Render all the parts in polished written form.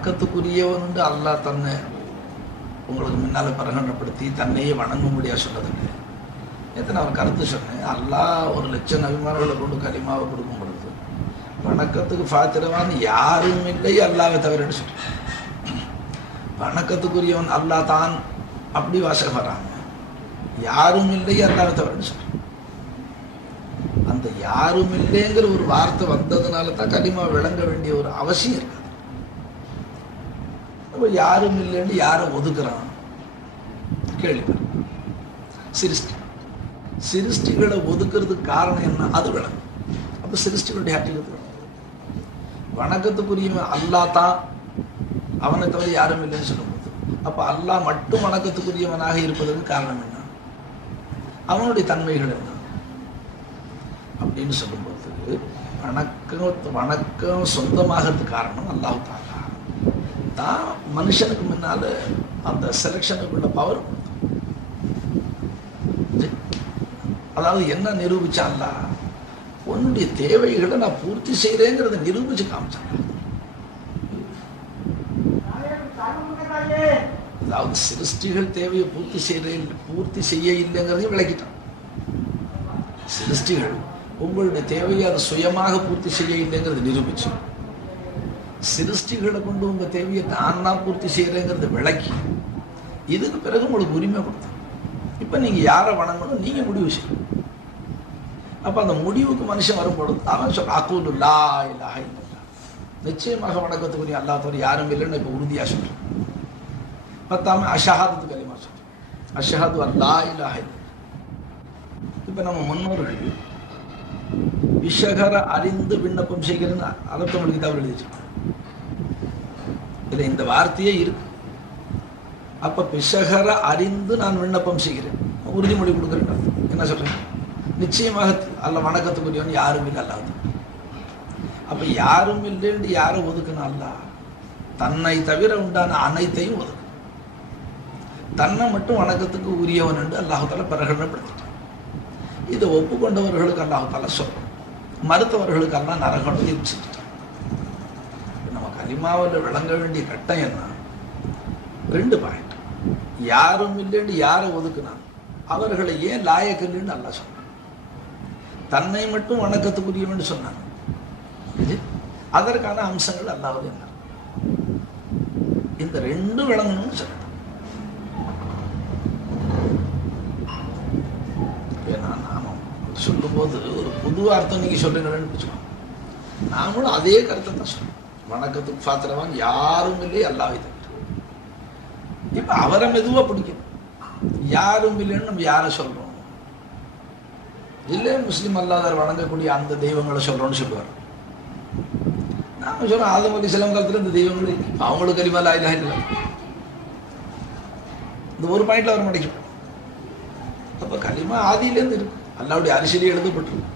வணக்கத்துக்குரியவன் என்று அல்லாஹ் தன்னை உங்களுக்கு முன்னால் பிரகடனப்படுத்தி தன்னையே வணங்கும்படியாக சொன்னதுங்க. நேற்று நான் ஒரு கருத்து சொன்னேன். அல்லாஹ் 1,00,000 நபிமார்களை கொண்டு கலிமாவை கொடுக்கும் பொழுது வணக்கத்துக்கு பாத்திரவான் யாரும் இல்லை அல்லாவை தவிர சொல்றேன். வணக்கத்துக்குரியவன் அல்லாஹ் தான் அப்படி வாசகம் வராங்க. யாரும் இல்லை அல்லாவை தவிர சொல்றேன். அந்த யாரும் இல்லைங்கிற ஒரு வார்த்தை வந்ததுனால தான் கலிமா விளங்க வேண்டிய ஒரு அவசியம் இருக்காது. அப்போ யாரும் இல்லைன்னு யாரை ஒதுக்குறான் கேள்வி. சிருஷ்டிகளை ஒதுக்குறதுக்கு காரணம் என்ன? அது விளங்கும். அப்போ சிருஷ்டிகளுடைய ஹாக்கியத்து வணக்கத்துக்குரியவன் அல்லாஹ் தான், அவனை தவிர யாரும் இல்லைன்னு சொல்லும்போது அப்போ அல்லாஹ் மட்டும் வணக்கத்துக்குரியவனாக இருப்பதற்கு காரணம் என்ன? அவனுடைய தன்மைகள் என்ன அப்படின்னு சொல்லும்போது வணக்கம் சொந்தமாகிறதுக்கு காரணம் அல்லாஹ் தான் மனுஷனுக்கு முன்னால அந்த செலெக்ஷனுக்குள்ள பவர். அதாவது என்ன நிரூபிச்சான்ல, உன்னுடைய தேவைகளை நான் பூர்த்தி செய்யறேங்கிறத நிரூபிச்சு காமிச்சான். அதாவது சிருஷ்டிகள் தேவையை பூர்த்தி செய்ய இல்லைங்கிறதையும் விளக்கிட்டான். சிருஷ்டிகள் உங்களுடைய தேவையை அதை சுயமாக பூர்த்தி செய்ய இல்லைங்கிறத நிரூபிச்சு, சிருஷ்டிகளை கொண்டு உங்க தேவையை நான் பூர்த்தி செய்யறேங்கிறத விளக்கி, இதுக்கு பிறகு உங்களுக்கு உரிமை கொடுத்தேன். இப்ப நீங்க யாரை வணங்கணும் நீங்க முடிவு செய்யணும். அப்ப அந்த முடிவுக்கு மனுஷன் வரும்பொழுது அவன் சொல்ற அக்கூலு லா இலாஹ இல்லல்லாஹ், நிச்சயமாக வணக்கத்துக்குரிய அல்லாஹ் தவிர யாரும் இல்லைன்னு இப்ப உறுதியா சொல்றேன். பத்தாம அஷஹாது கலிமா சொல்றேன், அஷஹாது அல்லா இலாஹ இல்லல்லாஹ். இப்ப நம்ம முன்னோர்கள் விஷகர அறிந்து விண்ணப்பம் செய்கிறேன்னு அர்த்தம் கிதாபில் எழுதி வச்சிருக்கோம். இதுல இந்த வார்த்தையே இருக்கு. அப்ப பிசகர அறிந்து நான் விண்ணப்பம் செய்கிறேன், உறுதிமொழி கொடுக்குறேன். என்ன சொல்றேன்? நிச்சயமாக அல்ல வணக்கத்துக்குரியவன் யாரும் இல்லை அல்லாது. அப்ப யாரும் இல்லைன்னு யாரும் ஒதுக்குனா அல்ல தன்னை தவிர உண்டான அனைத்தையும் ஒதுக்கு, தன்னை மட்டும் வணக்கத்துக்கு உரியவன் என்று அல்லாஹால பிரகடனப்படுத்திட்டான். இதை ஒப்புக்கொண்டவர்களுக்கு அல்லாஹால சொல்றோம், மறுத்தவர்களுக்கு எல்லாம் நரகம் தீர்ச்சிட்டான். நம்ம கலிமாவில் விளங்க வேண்டிய கட்டம் என்ன? 2 பாயிண்ட். யாரும் இல்லைன்னு யாரை ஒதுக்குனான், அவர்களை ஏன் லாயக்கல்லுன்னு அல்லா சொன்னான். தன்னை மட்டும் வணக்கத்துக்குரியவன் சொன்னாங்க. அதற்கான அம்சங்கள் அல்லாவது என்ன? இந்த 2 விளங்கணும்னு சொன்னாங்க. நாம சொல்லும் போது ஒரு புது அர்த்தம் நீங்க சொல்றீங்கன்னு சொல்லுவோம். நாமளும் அதே கருத்தை தான் சொல்றோம். வணக்கத்துக்கு பாத்திரவான் யாரும் இல்லை அல்லாஹ்வை தவிர. இப்ப அவரை மெதுவா பிடிக்கும். யாரும் இல்லைன்னு நம்ம யாரை சொல்றோம்? இல்லை முஸ்லீம் அல்லாதார் வணங்கக்கூடிய அந்த தெய்வங்களை சொல்றோம்னு சொல்லுவார். நாம சொல்றோம் ஆதம் அலைஹிஸ்ஸலாம் காலத்துல இந்த தெய்வங்கள் அவங்களுக்கு கலிமா லா இலாஹ இல்லல்லாஹ். இந்த ஒரு பாயிண்ட்ல அவர் மடிக்கும். அப்ப கலிமா ஆதியிலேருந்து இருக்கு, அல்லாஹ்வுடைய அரிசியிலே எழுதப்பட்டிருக்கு.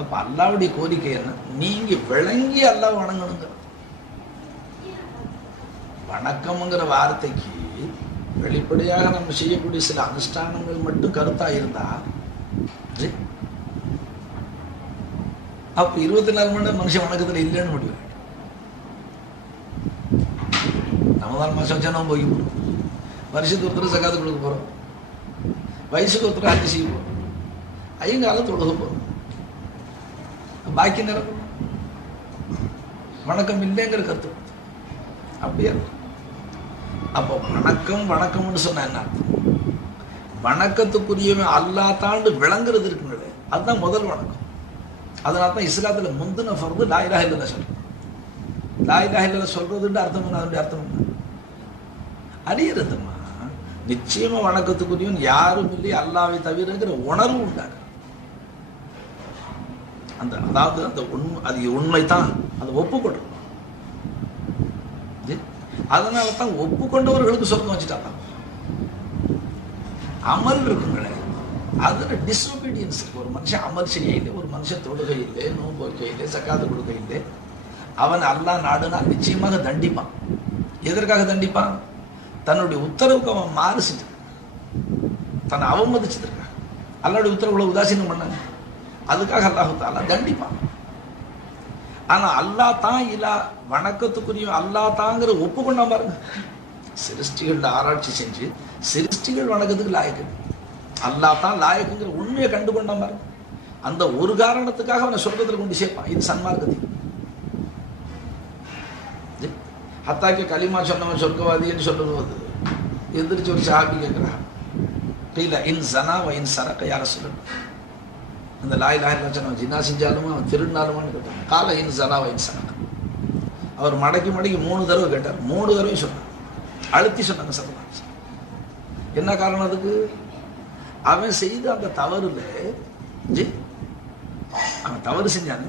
அப்ப அல்லாஹ்வுடைய கோரிக்கை என்ன? நீங்க விளங்கி அல்லாஹ் வணங்கணுங்க. வணக்கம்ங்கிற வார்த்தைக்கு வெளிப்படையாக நம்ம செய்யக்கூடிய சில அனுஷ்டானங்கள் மட்டும் கருத்தா இருந்தா, அப்ப 24 மணி நேரம் மனுஷன் வணக்கத்துல இல்லைன்னு முடிவு. ரமதான் மாசம் வச்சா நம்ம போய் போறோம், வருஷத்துக்கு ஒருத்தர் சகாத்து கொடுக்க போறோம், வயசுக்கு ஒருத்தர் ஹஜ் செய்ய போறோம், ஐயங்காலம் தொழுக போறோம், பாக்கி நேரம் வணக்கம் இல்லைங்கிற கருத்து அப்படியே. அப்போ வணக்கம்னு சொன்ன என்ன அர்த்தம்? வணக்கத்துக்குரியவன் அல்லாஹ் தாண்டு விளங்குறது இருக்குங்களே, அதுதான் முதல் வணக்கம். அதனால தான் இஸ்லாத்துல முந்தின ஃபர்து லா இலாஹ இல்லல்லாஹ் சொல்றோம். லா இலாஹ இல்லல்லாஹ் சொல்றதுன்ற அர்த்தம் என்ன? அதனுடைய அர்த்தம் என்ன? அறியறதுமா நிச்சயமா வணக்கத்துக்குரியவன் யாரும் இல்லை அல்லாஹ்வை தவிரங்கிற உணர்வு உண்டாங்க. அதாவது அந்த அது உண்மைதான், அதை ஒப்புக்கொள்றோம். அதனால தான் ஒப்புக்கொண்டவர்களுக்கு சொர்க்கம் வச்சுட்டாங்க. அமல் இருக்குங்களே, அதுல டிஸ்ஒபீடியன்ஸ் இருக்கு. ஒரு மனுஷன் அமல் செய்ய இல்லை, ஒரு மனுஷன் தொழுகை இல்லை, நோன்பு வைக்க இல்லை, சக்காத்து கொடுக்க இல்லை, அவன் அல்லாஹ் நாடுனா நிச்சயமாக தண்டிப்பான். எதற்காக தண்டிப்பான்? தன்னுடைய உத்தரவுக்கு அவன் மாறு செஞ்சு, தன்னை அவமதிச்சதற்காக. அல்லாஹ்வுடைய உத்தரவுகளை உதாசீனம் பண்ணாங்க, அதுக்காக அல்லாஹ் தஆலா தண்டிப்பான். ஆனா அல்லா தான் இல்லா வணக்கத்துக்குரிய அல்லா தாங்கிற ஒப்புக்கொண்டா பாருங்க. சிருஷ்டிகள் ஆராய்ச்சி செஞ்சு சிருஷ்டிகள் வணக்கத்துக்கு லாயக்கு, அல்லா தான் லாயக்குங்கிற உண்மையை கண்டுகொண்டா பாருங்க. அந்த ஒரு காரணத்துக்காக அவனை சொர்க்கத்தில் கொண்டு சேர்ப்பான். இது சன்மார்க்கத்தில். ஹத்தாக்கி களிமா சொன்னவன் சொர்க்கவாதின்னு சொல்லுவது எந்திரிச்சு ஒரு சாபி கேட்கிறான், இல்ல இன் சனா இன் சரக்க யார சொல்லணும், இந்த லாய் லாய் சொன்னவன் ஜின்னா செஞ்சாலுமா அவன் திருநாளுமான்னு கேட்டான். கால இன் சனா இன் சரக்க. அவர் மடக்கி 3 தடவை கேட்டார். 3 தடவை சொன்னார், அழுத்தி சொன்னாங்க சத்தமா. என்ன காரணம் அதுக்கு? அவன் செய்த அந்த தவறுல அவன் தவறு செஞ்சானு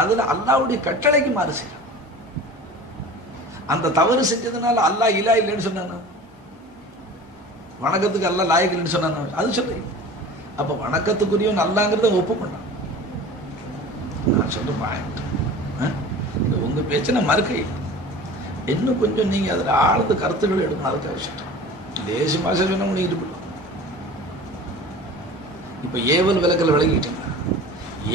அதுல அல்லாவுடைய கட்டளைக்கு மாறு செய்யறான். அந்த தவறு செஞ்சதுனால அல்லா இலா இல்லைன்னு சொன்னானா? வணக்கத்துக்கு அல்லா லாயக்கு இல்லைன்னு சொன்னானா? அது சொல்லி அப்ப வணக்கத்துக்குரியவன் அல்லாங்கிறத ஒப்புக்கொண்டான். நான் சொல்ற பாயிண்ட், உங்க பேச்சனை மறுக்கை இன்னும் கொஞ்சம் நீங்க அதுல ஆழ்ந்த கருத்துக்களை எடுக்கணும். அதுக்காக சொல்றேன். தேசிய பாஷை சொன்னா நீங்க இருப்போம். இப்ப ஏவல் விலக்கல் விலகிட்டீங்க.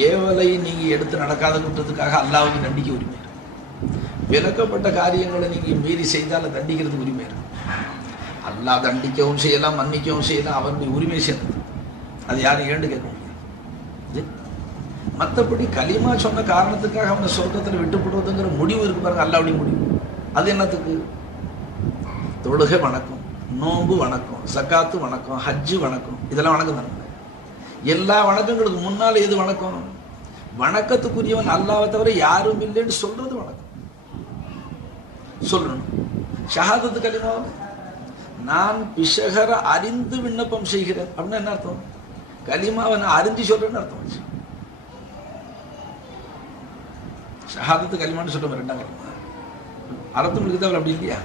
ஏவலை நீங்க எடுத்து நடக்காத குற்றத்துக்காக அல்லாவுக்கு தண்டிக்க உரிமை இருக்கு. விலக்கப்பட்ட காரியங்களை நீங்க மீறி செய்தால தண்டிக்கிறதுக்கு உரிமை இருக்கு. அல்லாஹ் தண்டிக்கவும் செய்யலாம், மன்னிக்கவும் செய்யலாம், அவனுடைய உரிமை சேர்ந்தது. அது யாரும் ஏண்டு கேட்க முடியாது. மற்றபடி களிமா சொன்ன காரணத்துக்காக அவனை சொர்க்கத்தில் விட்டுப்படுவதுங்கிற முடிவு இருக்கு பாருங்க, அல்லாவுடைய முடிவு. அது என்னத்துக்கு? தொழுகை வணக்கம், நோன்பு வணக்கம், சக்காத்து வணக்கம், ஹஜ்ஜு வணக்கம், இதெல்லாம் வணக்கம் தானே. எல்லா வணக்கங்களுக்கு முன்னால் எது வணக்கம்? வணக்கத்துக்குரியவன் அல்லாவை தவிர யாரும் இல்லைன்னு சொல்றது வணக்கம். சொல்லணும். ஷஹாதத்து கலிமா, நான் பிஷகரை அறிந்து விண்ணப்பம் செய்கிறேன் அப்படின்னா என்ன அர்த்தம்? கலிமாவை நான் அறிஞ்சு சொல்றேன்னு அர்த்தம். ஷஹாதத்து கலிமான்னு சொல்றேன். 2ஆம் கலிமா அர்த்தம் இருக்குதா? அப்படி இல்லையா?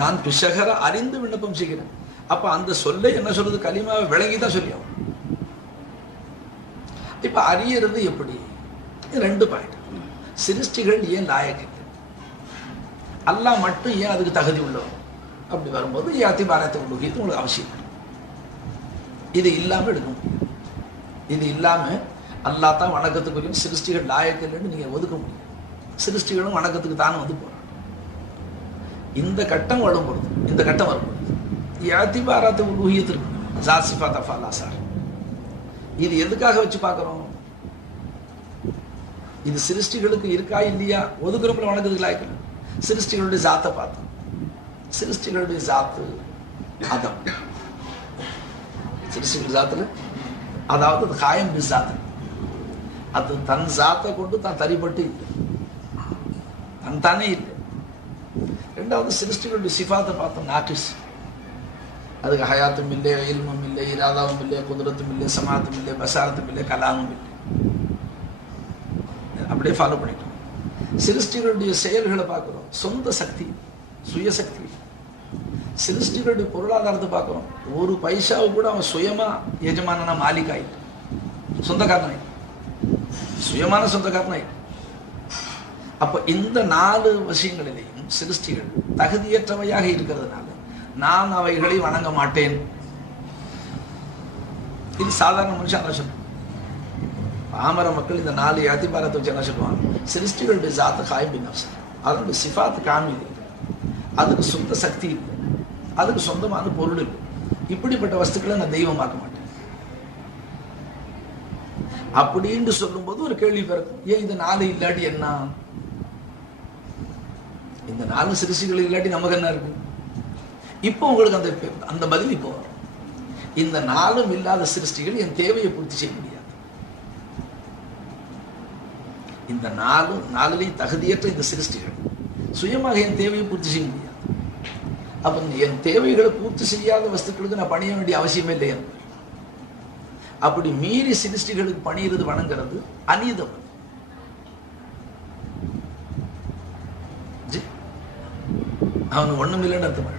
நான் பிஷகரை அறிந்து விண்ணப்பம் செய்கிறேன். அப்ப அந்த சொல்ல என்ன சொல்றது? கலிமாவை விளங்கிதான் சொல்லி ஆகும். இப்ப அறியறது எப்படி? 2 பாயிண்ட். சிருஷ்டிகள் ஏன் லாயக்கு, அல்லாஹ் மட்டும் ஏன் அதுக்கு தகுதி உள்ளவன்? அப்படி வரும்போது யாத்திபாரத்தை உலகித்து உங்களுக்கு அவசியம். இது இல்லாம எடுக்க முடியும். இது இல்லாம அல்லாஹ் தான் வணக்கத்துக்குரிய, சிருஷ்டிகள் லாயக்கு இல்லைன்னு நீங்க ஒதுக்க முடியும். சிருஷ்டிகளும் வணக்கத்துக்கு தானே வந்து போறாங்க. இந்த கட்டம் வரும்பொழுது, இந்த கட்டம் வரும்பொழுது யாத்திபாரத்தை உலகியத்திற்கு ஜாசிஃபா தஃபாலா சார், இது எதுக்காக வச்சு பார்க்கிறோம்? இது சிருஷ்டிகளுக்கு இருக்கா இல்லையா ஒதுக்குறோம்ல, வணக்கத்துக்கு லாயக்கு. சிருஷ்டிகளுடைய ஜாத்தை பார்த்தோம். சிருஷ்டிகளுடைய ஜாத்து அதம். சிருஷ்டிகள் ஜாத்துல அதாவது அது காயம் பி ஜாத்து, அது தன் ஜாத்தை கொண்டு தான் தரிப்பட்டு இல்லை, தன் தானே இல்லை. 2வது சிருஷ்டிகளுடைய சிஃபாத்தை பார்த்தோம். நாட்டிஸ், அதுக்கு ஹயாத்தும் இல்லை, இல்மும் இல்லை, இராதாவும் இல்லை, குதிரத்தும் இல்லை, சமாத்தும் இல்லை, பசாரத்தும் இல்லை, கலாமும் இல்லை. அப்படியே ஃபாலோ பண்ணிட்டோம். சிருஷ்டிகளுடைய செயல்களை பார்க்கிறோம். சொந்த சக்தி, சுயசக்தி. சிருஷ்டிகளுடைய பொருளாதாரத்தை பார்க்கிறோம். ஒரு பைசாவு கூட அவன் சுயமா எஜமானனா மாலிகாய் சொந்தக்காரனாய், சுயமான சொந்தக்காரனாய். அப்ப இந்த 4 விஷயங்களிலேயும் சிருஷ்டிகள் தகுதியற்றவையாக இருக்கிறதுனால நான் அவைகளை வணங்க மாட்டேன். இது சாதாரண மனுஷன் என்ன சொல்லுவான்? பாமர மக்கள் இந்த 4 யாத்திபாரத்தை வச்சு என்ன சொல்லுவாங்க? சிருஷ்டிகளுடைய ஜாத்து காய்பின் நஃப்ஸ், அதனுடைய சிஃபாத்து காமிது, அதுக்கு சொந்த சக்தி இல்லை, அதுக்கு சொந்தமான பொருள் இல்லை, இப்படிப்பட்ட வஸ்துக்களை நான் தெய்வமாக்க மாட்டேன் அப்படின்னு சொல்லும்போது ஒரு கேள்வி பிறக்கும். ஏன் இந்த 4 இல்லாட்டி என்ன? இந்த 4 சிருஷ்டிகள் இல்லாட்டி நமக்கு என்ன இருக்கு? இப்போ உங்களுக்கு அந்த அந்த பதில் இப்போ வரும். இந்த 4ம் இல்லாத சிருஷ்டிகள் என் தேவையை பூர்த்தி செய்ய முடியாது. இந்த 4லையும் தகுதியற்ற இந்த சிருஷ்டிகள் சுயமாக என் தேவையை பூர்த்தி செய்ய முடியாது. அப்ப என் தேவைகளை பூர்த்தி செய்யாத வஸ்துக்களுக்கு நான் பணிய வேண்டிய அவசியமே இல்லையா? அப்படி மீறி சிருஷ்டிகளுக்கு பணியிறது வணங்குறது அநீதம். அவனு ஒண்ணுமில்லைன்னு அர்த்தம்.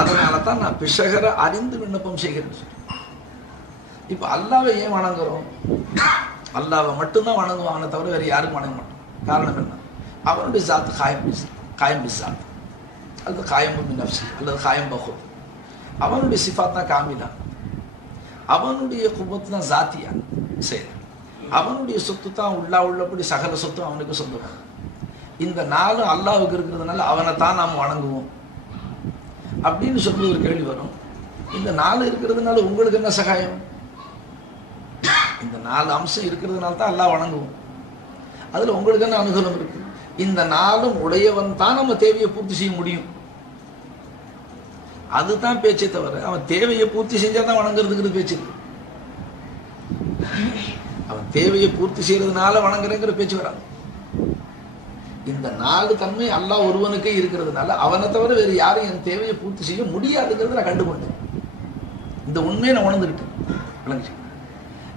அதனாலதான் நான் பிஷகரை அறிந்து விண்ணப்பம் செய்கிறேன். இப்ப அல்லாவை ஏன் வணங்குறோம்? அல்லாவை மட்டும்தான் வணங்குவாங்க தவிர வேற யாருக்கும் வணங்க மாட்டோம். காரணம் என்ன? அவனுடைய ஜாத்து காயம் பிசாத், அல்லது காயம் நஃப்ஸி, அல்லது காயம் பஹு. அவனுடைய சிஃபாத் தான் காமிலா, அவனுடைய குவத் தான் ஜாத்தியா செயல். அவனுடைய சொத்து தான் உள்ளபடி சகல சொத்தும் அவனுக்கு சொந்தம். இந்த 4 அல்லாஹ்வுக்கு இருக்கிறதுனால அவனை தான் நாம் வணங்குவோம் அப்படின்னு சொல்லி ஒரு கேள்வி வரும். இந்த 4 இருக்கிறதுனால உங்களுக்கு என்ன சகாயம்? இந்த 4 அம்சம் இருக்கிறதுனால தான் அல்லாஹ் வணங்குவோம். அதுல உங்களுக்கு என்ன அனுகூலம் இருக்கு? இந்த 4 உடையவன் தான் நம்ம தேவையை பூர்த்தி செய்ய முடியும். அதுதான் பேச்சே தவிர அவன் தேவையை பூர்த்தி செஞ்சாதான் வணங்குறதுங்கிறது பேச்சு இருக்கு. அவன் தேவையை பூர்த்தி செய்யறதுனால வணங்குறேங்கிற பேச்சு வராது. இந்த 4 தன்மை அல்லாஹ் ஒருவனுக்கே இருக்கிறதுனால அவனை தவிர வேறு யாரும் என் தேவையை பூர்த்தி செய்ய முடியாதுங்கிறத நான் கண்டுகொண்டேன். இந்த உண்மையை நான் உணர்ந்துக்கிட்டேன்.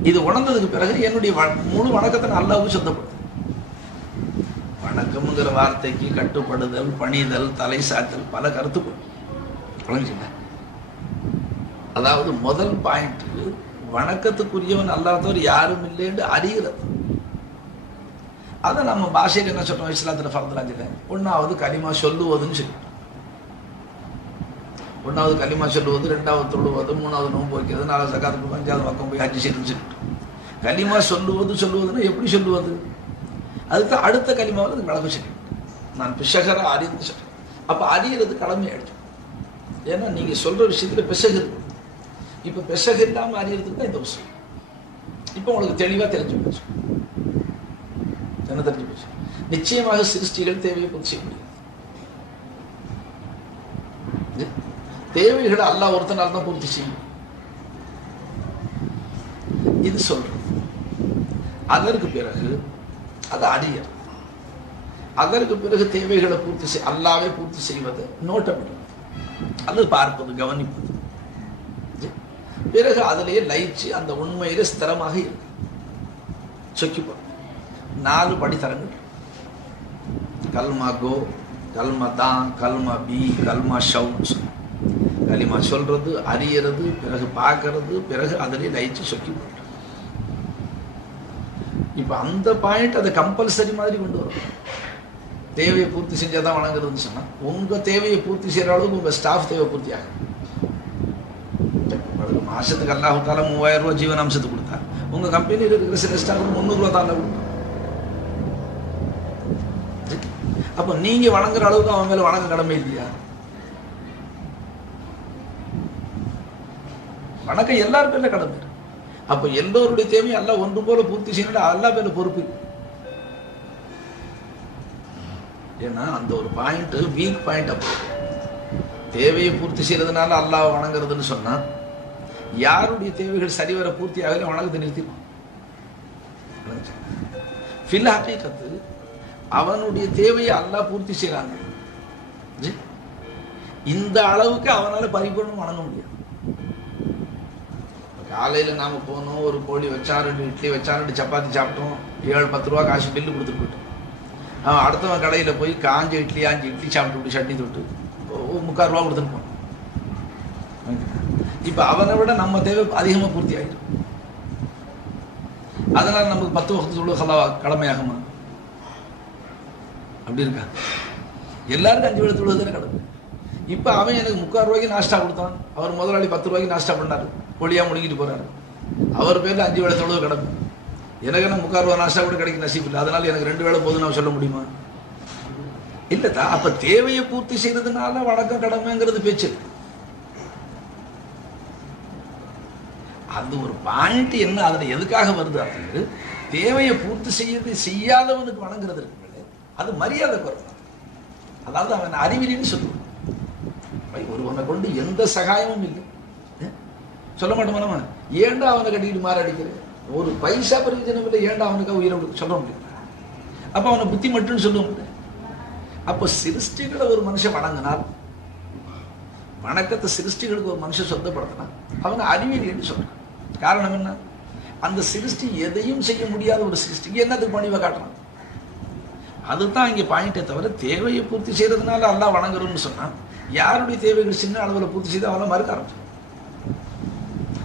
இது உணர்ந்ததுக்கு பிறகு என்னுடைய முழு வணக்கத்தை நான் அல்லாஹ்வுக்கு சொந்தப்படுத்தேன். வணக்கம்ங்கிற வார்த்தைக்கு கட்டுப்படுதல், பணிதல், தலை சாத்தல் பல கருத்துக்கள். அதாவது முதல் பாயிண்ட், வணக்கத்துக்குரியவன் அல்லாஹ் தவிர யாரும் இல்லைன்னு அறிகிறது. அதை நம்ம பாஷையில் என்ன சொல்றோம்? இஸ்லாத்துல ஃபர்துலாஜில் 1வது கலிமா சொல்லுவதுன்னு சொல்லிட்டோம். 1வது கலிமா சொல்லுவது, 2வது தொழுவது, 3வது நோன்பு வைக்கிறது, 4வது ஜகாத், 5வது பக்கம் போய் ஹஜ் செய்யணும்னு சொல்லிட்டோம். கலிமா சொல்லுவதுன்னா எப்படி சொல்லுவது? அதுக்கு அடுத்த கலிமாவில் அது விளக்கம் சொல்லிட்டேன். நான் பிஷகர அறிந்து சொல்றேன். அப்ப அறியறது கடமை ஆயிடுச்சு. ஏன்னா நீங்க சொல்ற விஷயத்துல பிசகு இருக்கு. இப்ப பிசகு இல்லாம அறியறதுக்கு தான் இந்த விஷயம். இப்ப உங்களுக்கு தெளிவா தெரிஞ்சு போச்சு. என்ன தெரிஞ்சு போச்சு? நிச்சயமாக சிருஷ்டிகள் தேவையை பூர்த்தி செய்ய முடியாது. தேவைகளை அல்லாஹ் ஒருத்தனால தான் பூர்த்தி செய்யும். இது சொல்றது. அதற்கு பிறகு அதை அறிய, அதற்கு பிறகு தேவைகளை பூர்த்தி செய் அல்லாவே பூர்த்தி செய்வது நோட்டமிடும், அது பார்ப்பது, கவனிப்பது. பிறகு அதிலேயே லயிச்சு அந்த உண்மையில ஸ்திரமாக இருக்கு. சொக்கிப்போம் 4 படித்தரங்கள்: கல்மா கோ, கல்மா தான், கல்மா பி, கல்மா ஷவுன்னு. கலிமா சொல்றது, அறியறது, பிறகு பார்க்கறது, பிறகு அதிலே லயிச்சு சொக்கி போட்டு. இப்ப அந்த பாயிண்ட் அதை கம்பல்சரி மாதிரி கொண்டு வரும். தேவையை பூர்த்தி செஞ்சாதான் வணங்குறதுன்னு சொன்னா, உங்க தேவையை பூர்த்தி செய்யற அளவுக்கு உங்க ஸ்டாஃப் தேவை பூர்த்தி ஆகும். மாசத்துக்கு அல்லாஹ் தால 3000 ரூபாய் ஜீவன அம்சத்துக்கு கொடுத்தா, உங்க கம்பெனியில் இருக்கிற சில ஸ்டாஃப் 300 ரூபாய் தான் கொடுத்தா. அப்ப நீங்க வணங்குற அளவுக்கு அவன் மேல வணங்க கடமை இல்லையா? வணக்கம் எல்லாரும் பேர்ல கடமை. அப்ப எல்லோருடைய தேவையும் எல்லாம் ஒன்று போல பூர்த்தி செய்யணும், அல்லா பேர்ல பொறுப்பு. ஏன்னா அந்த ஒரு பாயிண்ட் வீக் பாயிண்ட். அப்போ தேவையை பூர்த்தி செய்யறதுனால அல்லாஹ் வணங்குறதுன்னு சொன்னா, யாருடைய தேவைகள் சரிவர பூர்த்தி ஆகல வணக்கத்தை நிறுத்திடும். ஃபில் ஹகீகத்து அவனுடைய தேவையை அல்லாஹ் பூர்த்தி செய்யறாங்க. இந்த அளவுக்கு அவனால பரிபூர்ணம் வணங்க முடியாது. காலையில நாம போனோம், ஒரு கோழி வச்சா, 2 இட்லி வச்சா, 2 சப்பாத்தி சாப்பிட்டோம், 7-10 ரூபா காசு பில்லு கொடுத்துட்டு போயிட்டோம். அவன் அடுத்தவன் கடையில போய் 5 இட்லி சாப்பிட்டு சட்னி தொட்டு 3/4 ரூபா கொடுத்துட்டு போனோம். இப்ப அவனை விட நம்ம தேவை அதிகமா பூர்த்தி ஆகிடும். அதனால நமக்கு 10 வக்து தொழுகை ஹலாவா கடமையாகுமா? அப்படி இருக்கா? எல்லாருக்கும் 5 வேளை தொழுகை தானே கடமை. இப்ப அவன் எனக்கு 3/4 ரூபாய்க்கு நாஸ்டா கொடுத்தான், அவர் முதலாளி 10 ரூபாய்க்கு நாஸ்டா பண்ணாரு, ஒளியா முழுங்கிட்டு போறாரு, அவர் பேர்ல 5 வேளை தொழுகை கடமை. எனக்கு என்ன 3/4 ரூபாய் நாஸ்டா கூட கிடைக்க நசீப் இல்லை, அதனால எனக்கு 2 வேளை போதும் நான் சொல்ல முடியுமா? இல்லதா? அப்ப தேவையை பூர்த்தி செய்யறதுனால வணக்கம் கடமைங்கிறது பேச்சு. அது ஒரு பாயிண்ட். என்ன அதுல எதுக்காக வருது? அது தேவையை பூர்த்தி செய்யாதவனுக்கு வணங்குறது இருக்கு, அது மரியாதை குறைவு. அதாவது அவன் அறிவிலின்னு சொல்லுவான். ஒருவனை கொண்டு எந்த சகாயமும் இல்லை சொல்ல மாட்டோமா? நம்ம ஏண்டா அவனை கட்டிக்கிட்டு மாற அடிக்கிறது? ஒரு பைசா பிரயோஜனம் இல்லை, ஏண்டா அவனுக்கு உயிரை சொல்ல முடியல. அப்ப அவனை புத்தி மட்டும் சொல்ல முடியல. அப்ப சிருஷ்டிகளை ஒரு மனுஷன் வணங்கினால், வணக்கத்தை சிருஷ்டிகளுக்கு ஒரு மனுஷன் சொந்தப்படுத்தினா, அவனை அறிவியல் சொல்றான். காரணம் என்ன? அந்த சிருஷ்டி எதையும் செய்ய முடியாத ஒரு சிருஷ்டிக்கு என்னத்துக்கு பணிவை காட்டுறான்? அதுதான் இங்க பாயிண்டே தவிர, தேவையை பூர்த்தி செய்யறதுனால அல்லாஹ் வணங்குறோம்னு சொன்னா, யாருடைய தேவைகள் சின்ன அளவில் பூர்த்தி செய்து அவனை மறுக்க ஆரம்பிச்சு.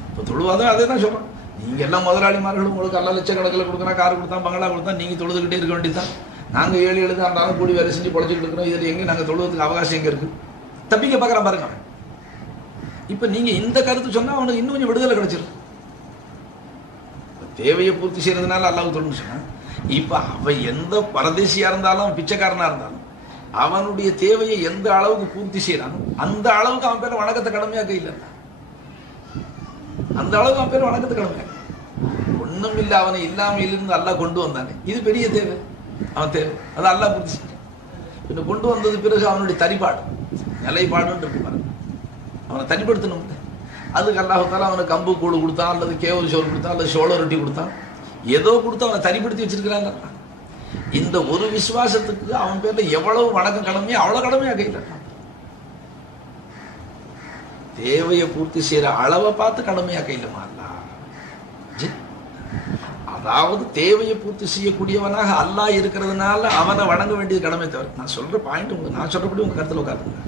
இப்போ தொழுவாதான் அதே தான் சொல்றான். நீங்க எல்லாம் முதலாளிமார்கள், உங்களுக்கு எல்லாம் லட்சக்கணக்கில் கொடுக்குறா, கார் கொடுத்தா, பங்களா கொடுத்தா, நீங்க தொழுதுகிட்டே இருக்க வேண்டியதுதான். நாங்க 7 ஆண்டாலும் கூடி வேலை செஞ்சு பொழைச்சிட்டு இருக்கிறோம். இதுல எங்க நாங்க தொழுவதுக்கு அவகாசம் எங்க இருக்கு? தப்பிக்க பார்க்கறான் பாருங்க. இப்ப நீங்க இந்த கருத்து சொன்னா அவனுக்கு இன்னும் கொஞ்சம் விடுதலை கிடைச்சிருக்கு. தேவையை பூர்த்தி செய்யறதுனால அல்லாஹ் தொழுன்னு சொன்னான். இப்ப அவன் எந்த பரதேசியா இருந்தாலும் பிச்சைக்காரனா இருந்தாலும் அவனுடைய தேவையை எந்த அளவுக்கு பூர்த்தி செய்யறானோ அந்த அளவுக்கு அவன் பேர் வணக்கத்தை கடமையாக்க இல்லை. அந்த அளவுக்கு அவன் பேர் வணக்கத்தை கடமையாக்க. ஒண்ணும் இல்லை, அவனை இல்லாமல் இருந்து அல்லாஹ் கொண்டு வந்தானே, இது பெரிய தேவை. அவன் தேவை அதை அல்லாஹ் பூர்த்தி செய்ய. பின்ன கொண்டு வந்தது பிறகு அவனுடைய தனிப்பாடு நிலைப்பாடுன்னு இருக்கு பாருங்க. அவனை தனிப்படுத்தணும். அதுக்கு அல்லாஹால அவனுக்கு கம்பு கூழு கொடுத்தான், அல்லது கேவல் சோறு கொடுத்தான், அல்லது சோள ரொட்டி கொடுத்தான், ஏதோ கொடுத்து அவனை தனிப்படுத்தி வச்சிருக்கிறாங்க. இந்த ஒரு விசுவாசத்துக்கு அவன் பேர்ல எவ்வளவு வணக்கம் கடமையோ அவ்வளவு கடமையா கையில். தேவையை பூர்த்தி செய்யற அளவை பார்த்து கடமையா கையிலமா அல்ல. அதாவது தேவையை பூர்த்தி செய்யக்கூடியவனாக அல்லாஹ் இருக்கிறதுனால அவனை வணங்க வேண்டியது கடமை தவிர, நான் சொல்ற பாயிண்ட் உங்களுக்கு நான் சொல்றபடி உங்க கருத்துல உட்காருங்க.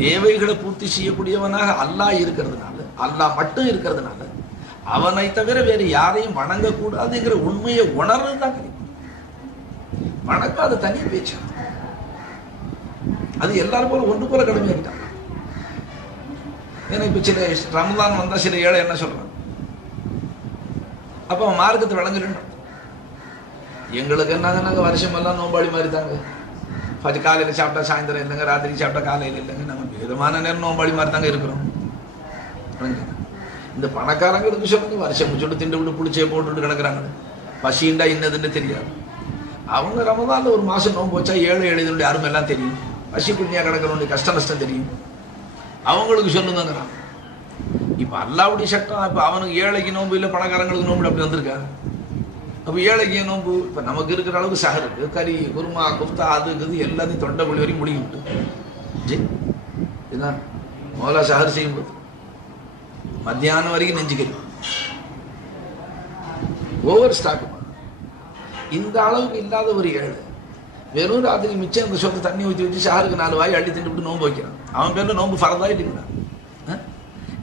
தேவைகளை பூர்த்தி செய்யக்கூடியவனாக அல்லாஹ் இருக்கிறதுனால, அல்லாஹ் மட்டும் இருக்கிறதுனால அவனை தவிர வேறு யாரையும் வணங்கக்கூடாதுங்கிற உண்மையை உணர்றது தான் கிடைக்கும். வணக்கம் அது தனி பேச்சு. அது எல்லாரும் போல ஒன்று போல கடமையாக்கிட்டாங்க. ஏன்னா இப்ப சில ரமலான் வந்தா சில ஏழை என்ன சொல்றாங்க, அப்ப அவன் மார்க்கத்தை விளங்குறேன். எங்களுக்கு என்னங்க, நாங்க வருஷமெல்லாம் நோம்பாளி மாதிரி தாங்க. காலையில் சாப்பிட்டா சாயந்தரம் இல்லைங்க, ராத்திரி சாப்பிட்டா காலையில் இல்லைங்க, நம்ம விதமான நேரம் நோம்பாளி மாதிரி தாங்க இருக்கிறோம். இந்த பணக்காரங்களுக்கு சொல்லுங்க, வருஷம் முடிச்சுட்டு திண்டு விட்டு புளிச்சே போட்டுட்டு கிடக்குறாங்க, பசிண்டா என்னதுன்னு தெரியாது. அவங்க ரமதான்ல ஒரு மாசம் நோம்பு வச்சா ஏழை எளிதனுடைய அருமை எல்லாம் தெரியும், பசி புண்ணியா கிடக்கிறவனுடைய கஷ்ட நஷ்டம் தெரியும். அவங்களுக்கு சொல்லுங்கிறான். இப்ப அல்லாவுடைய சட்டம், இப்ப அவனுக்கு ஏழைக்கு நோம்பு இல்லை, பணக்காரங்களுக்கு நோம்பு அப்படி வந்திருக்கா? அப்போ ஏழைக்கு நோம்பு இப்போ நமக்கு இருக்கிற அளவுக்கு சஹருக்கு கறி குருமா குப்தா அது இது எல்லாத்தையும் தொண்டை குழி வரைக்கும் முடியும். இதுதான் முதல்ல சஹர் செய்யும்போது மத்தியானம் வரைக்கும் நெஞ்சுக்கறி ஓவர் ஸ்டாக். இந்த அளவுக்கு இல்லாத ஒரு ஏழை வெறும் ராத்திரி மிச்சம் அந்த சொத்து தண்ணி ஊற்றி வச்சு சஹருக்கு 4 வாய் அள்ளி திண்டு நோம்பு வைக்கிறான். அவன் பேர்ல நோம்பு ஃபரதாயிட்டு.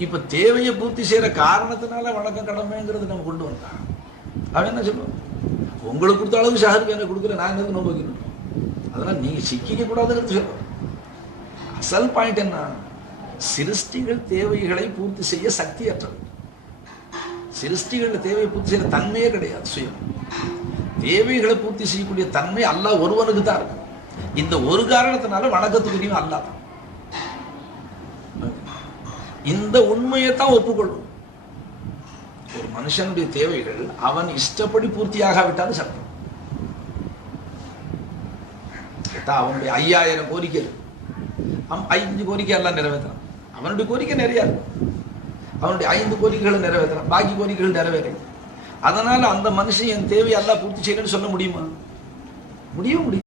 இப்ப தேவையை பூர்த்தி செய்யற காரணத்தினால வணக்கம் கடமைங்கிறது நம்ம கொண்டு வந்தான். அவன் என்ன சொல்லுவான், உங்களுக்கு கொடுத்த அளவுக்கு ஷஹருக்கு என்ன கொடுக்குற, நான் எனக்கு நோம்பு வைக்கணும். அதனால நீங்க சிக்கிக்க கூடாதுங்கிறது சொல்லுவோம். அசல் பாயிண்ட் என்ன, சிருஷ்டிகள் தேவைகளை பூர்த்தி செய்ய சக்தியற்றது. சிருஷ்டிகள் தேவையை பூர்த்தி செய்யற தன்மையே கிடையாது. சுயம் தேவைகளை பூர்த்தி செய்யக்கூடிய தன்மை அல்லாஹ் ஒருவனுக்கு தான் இருக்கு. இந்த ஒரு காரணத்தினால வணக்கத்துக்குரியும் அல்லாஹ் தான். இந்த உண்மையை தான் ஒப்புக்கொள்ளும். ஒரு மனுஷனுடைய தேவைகள் அவன் இஷ்டப்படி பூர்த்தியாகாவிட்டாலும் சட்டம். அவனுடைய 5000 கோரிக்கை, 5 கோரிக்கை எல்லாம் நிறைவேற்றான். அவனுடைய கோரிக்கை நிறைய இருக்கும். அவனுடைய 5 கோரிக்கைகளை நிறைவேற்றான், பாக்கி கோரிக்கைகள் நிறைவேற. அதனால அந்த மனுஷன் என் தேவை எல்லாம் பூர்த்தி செய்யணும்னு சொல்ல முடியுமா? முடியும்.